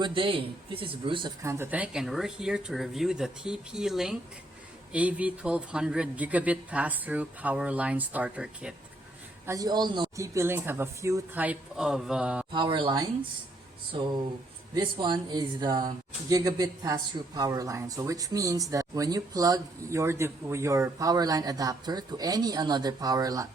Good day, this is Bruce of Cantotech and we're here to review the TP-Link AV1200 Gigabit Passthrough Powerline Starter Kit. As you all know, TP-Link have a few type of power lines. So this one is the Gigabit Passthrough power line. So which means that when you plug your power line adapter to any another power line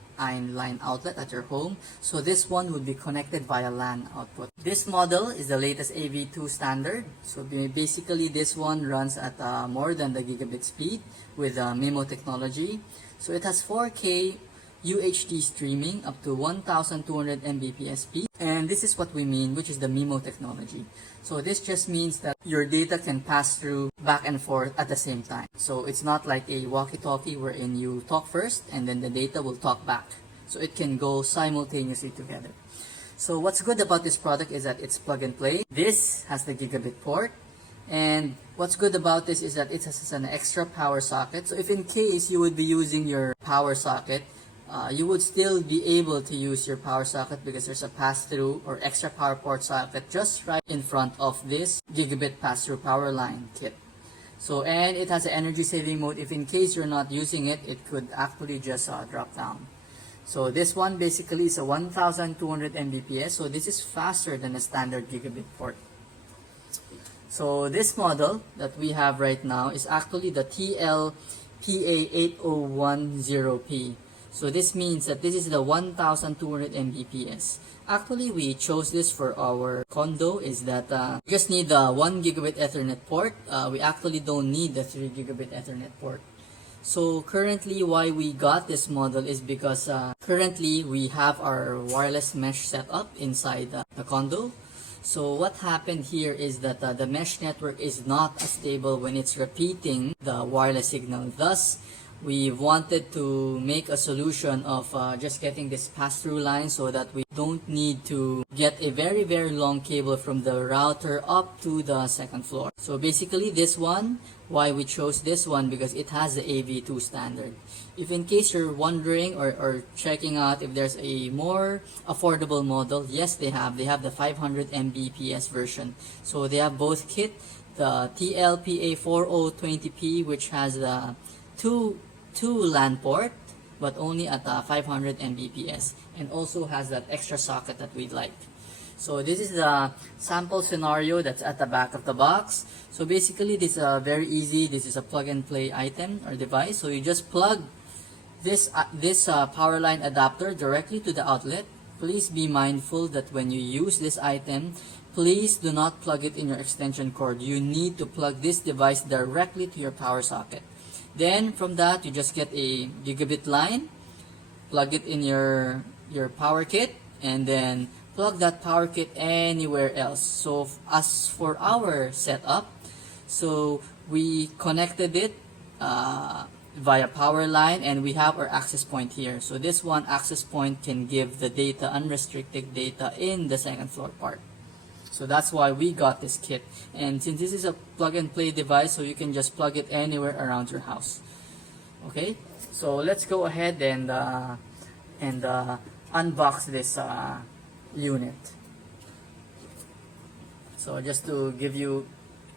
outlet at your home, so this one would be connected via LAN output. This model is the latest AV2 standard. So basically this one runs at more than the gigabit speed with MIMO technology. So it has 4K UHD streaming up to 1200 Mbps speed, and this is what we mean, which is the MIMO technology. So this just means that your data can pass through back and forth at the same time. So it's not like a walkie-talkie wherein you talk first and then the data will talk back. So it can go simultaneously together. So what's good about this product is that it's plug and play. This has the gigabit port, and what's good about this is that it has an extra power socket. So if in case you would be using your power socket, you would still be able to use your power socket because there's a pass-through or extra power port socket just right in front of this Gigabit Pass-Through Power Line kit. So, and it has an energy saving mode. If in case you're not using it, it could actually just drop down. So this one basically is a 1200 Mbps. So this is faster than a standard Gigabit port. So this model that we have right now is actually the TL-PA8010P. So this means that this is the 1200 Mbps. Actually, we chose this for our condo is that we just need the 1 gigabit Ethernet port. We actually don't need the 3 gigabit Ethernet port. So currently why we got this model is because currently we have our wireless mesh set up inside the condo. So what happened here is that the mesh network is not as stable when it's repeating the wireless signal. Thus, we wanted to make a solution of just getting this pass-through line so that we don't need to get a very long cable from the router up to the second floor. So basically this one, why we chose this one, because it has the AV2 standard. If in case you're wondering or checking out if there's a more affordable model, yes, they have the 500 Mbps version. So they have both kit, the TL-PA8010P, which has the two LAN port but only at 500 Mbps, and also has that extra socket that we'd like. So this is the sample scenario that's at the back of the box. So basically this is very easy. This is a plug and play item or device. So you just plug this power line adapter directly to the outlet. Please be mindful that when you use this item, please do not plug it in your extension cord. You need to plug this device directly to your power socket. Then from that, you just get a gigabit line, plug it in your power kit, and then plug that power kit anywhere else. So as for our setup, so we connected it via power line, and we have our access point here. So this one access point can give the data, unrestricted data, in the second floor part. So that's why we got this kit. And since this is a plug and play device, so you can just plug it anywhere around your house. Okay, so let's go ahead and unbox this unit. So just to give you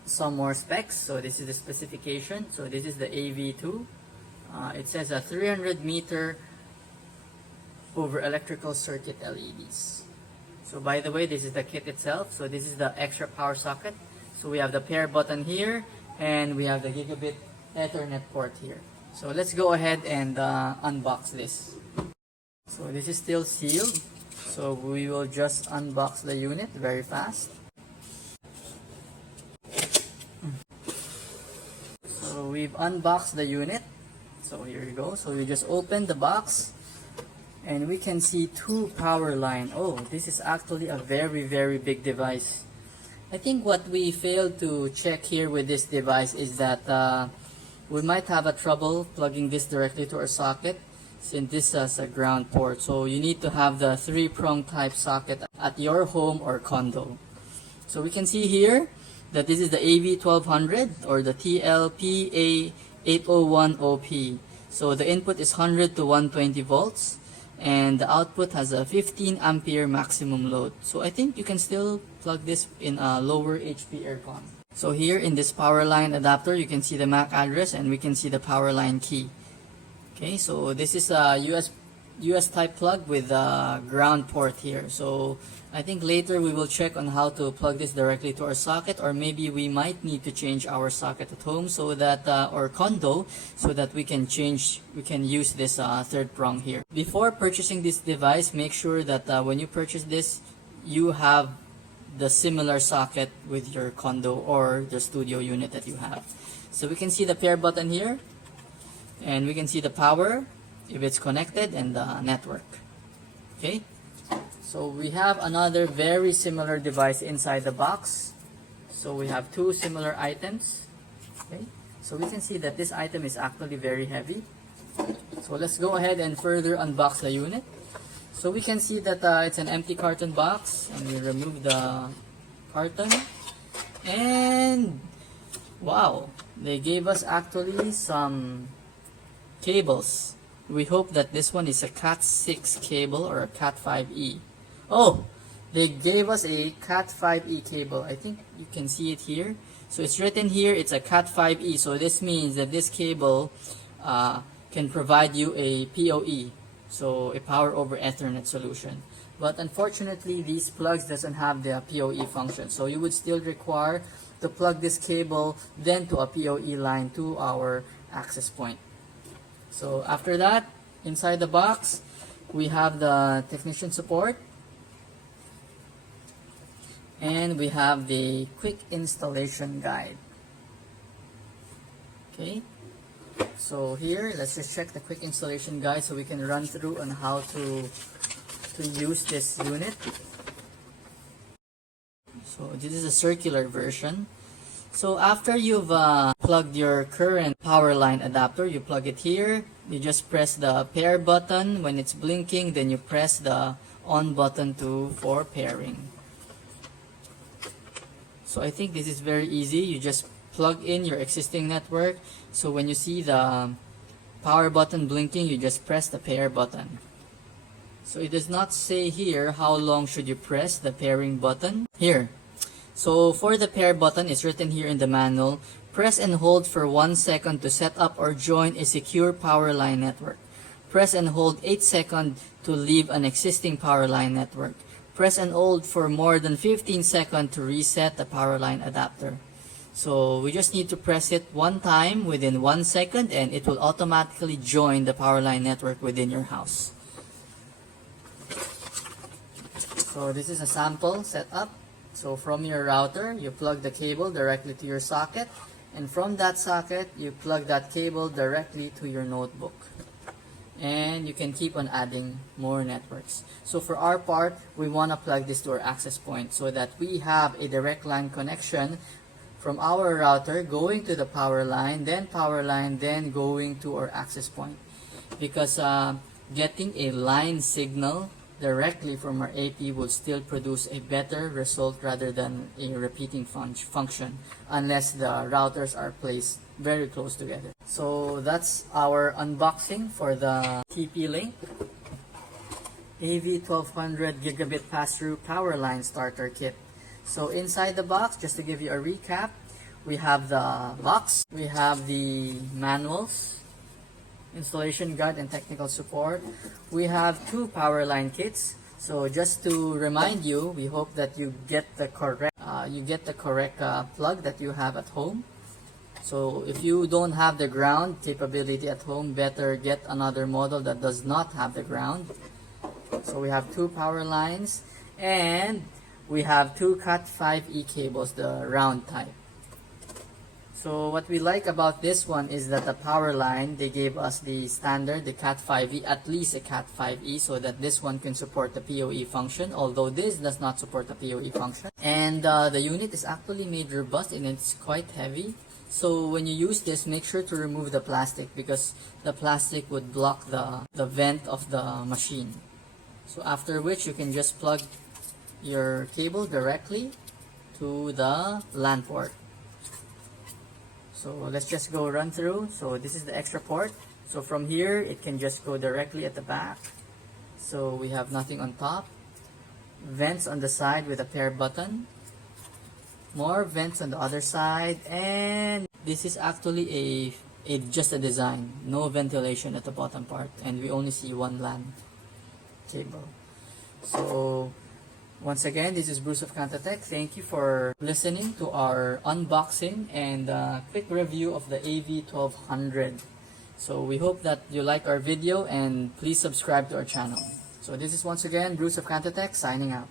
some more specs, so this is the specification. So this is the AV2. It says a 300 meter over electrical circuit LEDs. So by the way, this is the kit itself. So this is the extra power socket. So we have the pair button here, and we have the gigabit Ethernet port here. So let's go ahead and unbox this. So this is still sealed. So we will just unbox the unit very fast. So we've unboxed the unit. So here you go. So you just open the box, and we can see two power line. Oh, this is actually a very big device. I think what we failed to check here with this device is that we might have a trouble plugging this directly to our socket, since this has a ground port. So you need to have the 3-prong type socket at your home or condo. So we can see here that this is the AV1200 or the TL-PA8010P. So the input is 100 to 120 volts. and the output has a 15 ampere maximum load. So I think you can still plug this in a lower HP aircon. So here in this power line adapter, you can see the MAC address and we can see the power line key. Okay, so this is a US type plug with a ground port here. So I think later we will check on how to plug this directly to our socket, or maybe we might need to change our socket at home so that or condo, so that we can use this third prong here. Before purchasing this device, make sure that when you purchase this, you have the similar socket with your condo or the studio unit that you have. So we can see the pair button here, and we can see the power, if it's connected, and the network. Okay, so we have another very similar device inside the box. So we have two similar items. Okay, so we can see that this item is actually very heavy. So let's go ahead and further unbox the unit. So we can see that it's an empty carton box, and we remove the carton, and wow, they gave us actually some cables. We hope that this one is a Cat6 cable or a Cat5e. Oh, they gave us a Cat5e cable. I think you can see it here. So it's written here, it's a Cat5e. So this means that this cable can provide you a PoE, so a power over Ethernet solution. But unfortunately, these plugs doesn't have the PoE function. So you would still require to plug this cable then to a PoE line to our access point. So after that, inside the box, we have the technician support, and we have the quick installation guide. Okay, so here, let's just check the quick installation guide so we can run through on how to use this unit. So this is a circular version. So after you've plugged your current power line adapter, you plug it here, you just press the pair button. When it's blinking, then you press the on button for pairing. So I think this is very easy. You just plug in your existing network. So when you see the power button blinking, you just press the pair button. So it does not say here how long should you press the pairing button. Here. So for the pair button, it's written here in the manual, press and hold for 1 second to set up or join a secure power line network. Press and hold 8 seconds to leave an existing power line network. Press and hold for more than 15 seconds to reset the power line adapter. So we just need to press it one time within 1 second, and it will automatically join the power line network within your house. So this is a sample setup. So from your router, you plug the cable directly to your socket, and from that socket, you plug that cable directly to your notebook. And you can keep on adding more networks. So for our part, we want to plug this to our access point so that we have a direct line connection from our router going to the power line, then going to our access point. Because getting a line signal directly from our AP will still produce a better result rather than a repeating function, unless the routers are placed very close together. So that's our unboxing for the TP-Link AV1200 Gigabit Passthrough Powerline Starter Kit. So inside the box, just to give you a recap, we have the box, we have the manuals, installation guide and technical support. We have two power line kits. So just to remind you, we hope that you get the correct plug that you have at home. So if you don't have the ground capability at home, better get another model that does not have the ground. So we have two power lines, and we have two Cat5e cables, the round type. So what we like about this one is that the power line, they gave us the standard, the Cat5e, at least a Cat5e, so that this one can support the PoE function, although this does not support the PoE function. And the unit is actually made robust and it's quite heavy. So when you use this, make sure to remove the plastic, because the plastic would block the vent of the machine. So after which, you can just plug your cable directly to the LAN port. So let's just go run through. So this is the extra port. So from here, it can just go directly at the back. So we have nothing on top. Vents on the side with a pair button. More vents on the other side, and this is actually just a design. No ventilation at the bottom part, and we only see one LAN cable. So once again, this is Bruce of Cantatech. Thank you for listening to our unboxing and quick review of the AV1200. So we hope that you like our video, and please subscribe to our channel. So this is once again Bruce of Cantatech signing out.